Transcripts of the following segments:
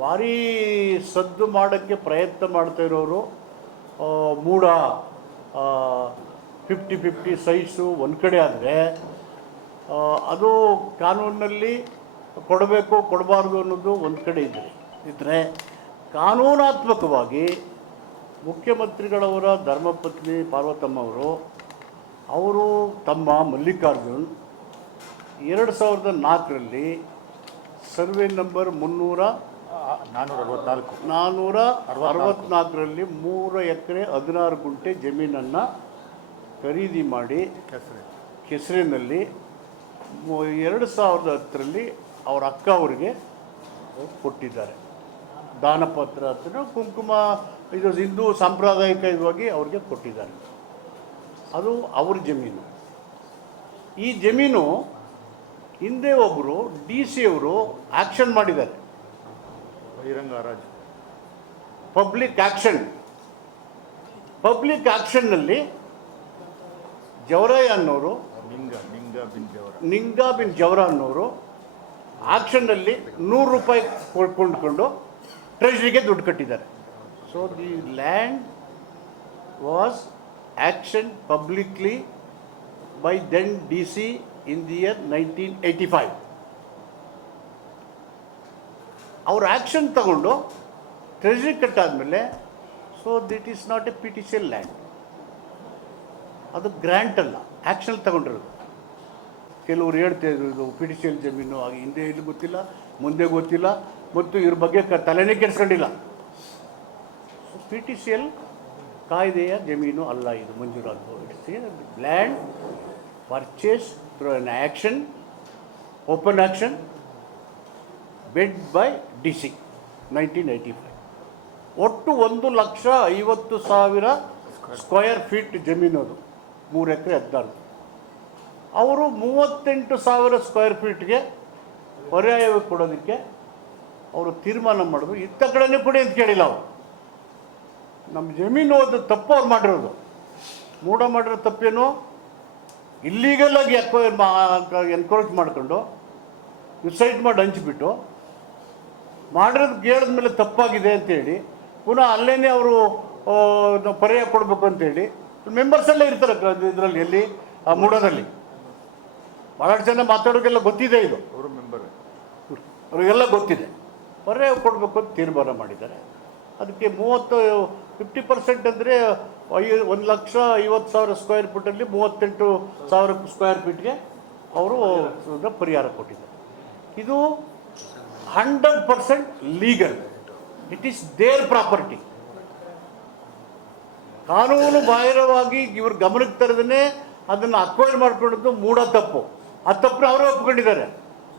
ಭಾರೀ ಸದ್ದು ಮಾಡೋಕ್ಕೆ ಪ್ರಯತ್ನ ಮಾಡ್ತಾ ಇರೋರು ಮೂಡ 50-50 ಸೈಸು ಒಂದು ಕಡೆ ಆದರೆ ಅದು ಕಾನೂನಿನಲ್ಲಿ ಕೊಡಬೇಕು ಕೊಡಬಾರ್ದು ಅನ್ನೋದು ಒಂದು ಕಡೆ ಇದ್ದರೆ ಕಾನೂನಾತ್ಮಕವಾಗಿ ಮುಖ್ಯಮಂತ್ರಿಗಳವರ ಧರ್ಮಪತ್ನಿ ಪಾರ್ವತಮ್ಮ ಅವರು ತಮ್ಮ ಮಲ್ಲಿಕಾರ್ಜುನ್ 2004ರಲ್ಲಿ ಸರ್ವೆ ನಂಬರ್ 464ರಲ್ಲಿ 3 ಎಕರೆ 16 ಗುಂಟೆ ಜಮೀನನ್ನು ಖರೀದಿ ಮಾಡಿ ಕೆಸರಿನಲ್ಲಿ 2010ರಲ್ಲಿ ಅವರ ಅಕ್ಕ ಅವರಿಗೆ ಕೊಟ್ಟಿದ್ದಾರೆ. ದಾನಪತ್ರ ಅಂತ ಕುಂಕುಮ ಇದು ಹಿಂದೂ ಸಾಂಪ್ರದಾಯಿಕವಾಗಿ ಅವ್ರಿಗೆ ಕೊಟ್ಟಿದ್ದಾರೆ. ಅದು ಅವ್ರ ಜಮೀನು. ಈ ಜಮೀನು ಹಿಂದೆ ಒಬ್ಬರು DC ಅವರು ಆ್ಯಕ್ಷನ್ ಮಾಡಿದ್ದಾರೆ. ಬಹಿರಂಗ ಹರಾಜು, ಪಬ್ಲಿಕ್ ಆ್ಯಕ್ಷನ್ನಲ್ಲಿ ಜವರಾಯ ಅನ್ನೋರು ನಿಂಗಾ ಬಿನ್ ಜವರ ಅನ್ನೋರು ಆಕ್ಷನ್ನಲ್ಲಿ ₹100 ಕೊಂಡ್ಕೊಂಡು ಟ್ರೆಜರಿಗೆ ದುಡ್ಡು ಕಟ್ಟಿದ್ದಾರೆ. So the land was auction publicly by then DC in the year 1985. ಅವ್ರ ಆ್ಯಕ್ಷನ್ ತಗೊಂಡು ಟ್ರೆಜರಿ ಕಟ್ಟಾದಮೇಲೆ so that is not a PTCL land, ಅದು ಗ್ರ್ಯಾಂಟ್ ಅಲ್ಲ, ಆ್ಯಕ್ಷನ್ ತಗೊಂಡಿರೋದು. ಕೆಲವರು ಹೇಳ್ತಾಯಿದ್ರು ಇದು PTCL ಜಮೀನು, ಆಗ ಹಿಂದೆ ಇಲ್ಲಿ ಗೊತ್ತಿಲ್ಲ, ಮುಂದೆ ಗೊತ್ತಿಲ್ಲ, ಮತ್ತು ಇವ್ರ ಬಗ್ಗೆ ತಲೆನೇ ಕೆಡಿಸ್ಕೊಂಡಿಲ್ಲ. PTCL ಕಾಯ್ದೆಯ ಜಮೀನು ಅಲ್ಲ ಇದು ಮಂಜೂರಾತು. It's land purchase through an action, open action, bid by DC, 1985. ಒಟ್ಟು 1,50,000 ಸ್ಕ್ವೇರ್ ಫೀಟ್ ಜಮೀನು ಅದು, 3 ಎಕರೆ 16. ಅವರು 38,000 ಸ್ಕ್ವೇರ್ ಫೀಟ್ಗೆ ಪರ್ಯಾಯ ಕೊಡೋದಕ್ಕೆ ಅವರು ತೀರ್ಮಾನ ಮಾಡಿದ್ರು. ಇತ್ತ ಕಡೆನೇ ಕೊಡಿ ಅಂತ ಕೇಳಿಲ್ಲ ಅವರು. ನಮ್ಮ ಜಮೀನು ಅದು ತಪ್ಪು ಅವ್ರು ಮಾಡಿರೋದು. ಮೂಡ ಮಾಡಿರೋ ತಪ್ಪೇನು, ಇಲ್ಲೀಗಲಾಗಿ ಎನ್ಕರೇಜ್ ಮಾಡಿಕೊಂಡು ಯುಸೈಡ್ ಮಾಡಿ ಹಂಚಿಬಿಟ್ಟು ಮಾಡಿರೋದು ಕೇಳಿದ ಮೇಲೆ ತಪ್ಪಾಗಿದೆ ಅಂತೇಳಿ ಪುನಃ ಅಲ್ಲೇ ಅವರು ಪರ್ಯಾಯ ಕೊಡಬೇಕು ಅಂತೇಳಿ ಮೆಂಬರ್ಸಲ್ಲೇ ಇರ್ತಾರೆ ಇದರಲ್ಲಿ, ಎಲ್ಲಿ ಆ ಮೂಡೋದಲ್ಲಿ ಭಾಳಷ್ಟು ಜನ ಮಾತಾಡೋಕ್ಕೆಲ್ಲ ಗೊತ್ತಿದೆ. ಇದು ಅವರು ಮೆಂಬರ್, ಅವ್ರಿಗೆಲ್ಲ ಗೊತ್ತಿದೆ. ಪರ್ಯಾಯ ಕೊಡಬೇಕು ಅಂತ ತೀರ್ಮಾನ ಮಾಡಿದ್ದಾರೆ. ಅದಕ್ಕೆ 50% ಅಂದರೆ 1,50,000 ಸ್ಕ್ವೇರ್ ಫೀಟಲ್ಲಿ 38,000 ಸ್ಕ್ವೇರ್ ಫೀಟ್ಗೆ ಅವರು ಪರಿಹಾರ ಕೊಟ್ಟಿದ್ದಾರೆ. ಇದು 100% legal. It is their property. ಕಾನೂನು ಬಾಹಿರವಾಗಿ ಇವ್ರ ಗಮನಕ್ಕೆ ತರದೇ ಅದನ್ನು ಅಕ್ವೈರ್ ಮಾಡ್ಕೊಂಡಿದ್ದು ಮೂಡ ತಪ್ಪು. ಆ ತಪ್ಪನ್ನ ಅವರೇ ಒಪ್ಕೊಂಡಿದ್ದಾರೆ.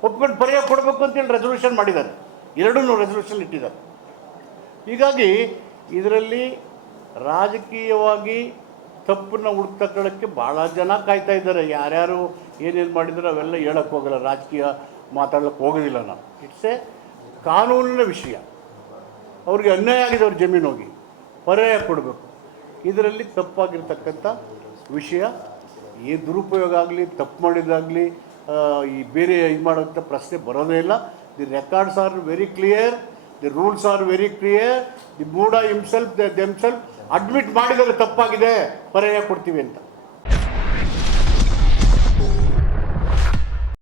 ಒಪ್ಕೊಂಡು ಪರಿಹಾರ ಕೊಡಬೇಕು ಅಂತೇಳಿ ರೆಸಲ್ಯೂಷನ್ ಮಾಡಿದ್ದಾರೆ. 2 ರೆಸಲ್ಯೂಷನ್ ಇಟ್ಟಿದ್ದಾರೆ. ಹೀಗಾಗಿ ಇದರಲ್ಲಿ ರಾಜಕೀಯವಾಗಿ ತಪ್ಪನ್ನು ಹುಡುಕ್ತಕೊಳ್ಳೋಕ್ಕೆ ಭಾಳ ಜನ ಕಾಯ್ತಾ ಇದ್ದಾರೆ. ಯಾರ್ಯಾರು ಏನೇನು ಮಾಡಿದ್ರು ಅವೆಲ್ಲ ಹೇಳಕ್ಕೆ ಹೋಗಲ್ಲ, ರಾಜಕೀಯ ಮಾತಾಡೋಕ್ಕೆ ಹೋಗೋದಿಲ್ಲ ನಾವು. ಇಟ್ಸ್ ಎ ಕಾನೂನಿನ ವಿಷಯ. ಅವ್ರಿಗೆ ಅನ್ಯಾಯ ಆಗಿದೆ, ಅವ್ರ ಜಮೀನು ಹೋಗಿ ಪರ್ಯಾಯ ಕೊಡಬೇಕು. ಇದರಲ್ಲಿ ತಪ್ಪಾಗಿರ್ತಕ್ಕಂಥ ವಿಷಯ. ಈ ದುರುಪಯೋಗ ಆಗಲಿ, ತಪ್ಪು ಮಾಡಿದಾಗಲಿ, ಈ ಬೇರೆ ಇದು ಮಾಡೋಂಥ ಪ್ರಶ್ನೆ ಬರೋದೇ ಇಲ್ಲ. The records are very clear, the rules are very clear. The MUDA himself themself admit ಮಾಡಿದರೆ ತಪ್ಪಾಗಿದೆ, ಪರ್ಯಾಯ ಕೊಡ್ತೀವಿ ಅಂತ.